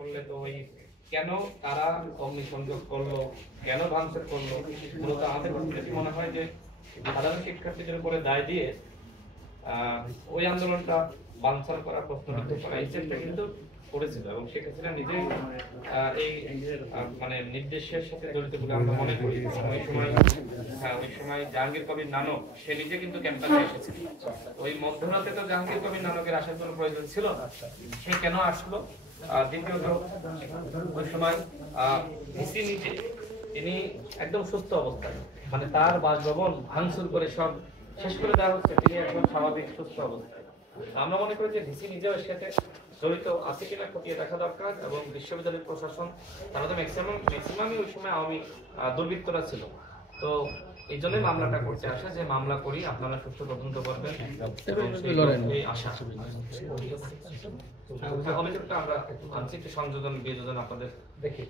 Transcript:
করলে তো ওই কেন তারা অগ্নিসংযোগ করলো, কেন ভাঙচুর করলো, মূলত আমাদের কাছে মনে হয় যে সাধারণ শিক্ষার্থীদের উপরে দায় দিয়ে ওই আন্দোলনটা বানচাল করা, প্রশ্নবিদ্ধ করা, এই চেষ্টা কিন্তু করেছিল এবং শেখ হাসিনা নিজেই এই মানে নির্দেশের সাথে জড়িত বলে আমরা মনে করি। ওই সময় জাহাঙ্গীর কবির নানক সে নিজে কিন্তু ক্যাম্পাসে এসেছিল। ওই মধ্যরাতে তো জাহাঙ্গীর কবির নানকের আসার কোনো প্রয়োজন ছিল না, সে কেন আসলো? দ্বিতীয়ত ওই সময় ভিসি নিজে তিনি একদম সুস্থ অবস্থায়, মানে তার বাসভবন ভাঙচুর করে সব শেষ করে দেওয়া হচ্ছে, তিনি একদম স্বাভাবিক সুস্থ অবস্থায়। আমরা মনে করি যে ভিসি নিজেও এর সাথে জড়িত আছে কিনা খতিয়ে দেখা দরকার এবং বিশ্ববিদ্যালয়ের প্রশাসন তারা তো ম্যাক্সিমামই ওই সময় আওয়ামী দুর্বৃত্তরা ছিল। তো এই জন্যই মামলাটা করতে আসা, যে মামলা করি আপনারা সুষ্ঠু তদন্ত করবেন এই আশা। অভিযোগটা আমরা আনছি, একটু সংযোজন বিয়োজন আপনাদের দেখি।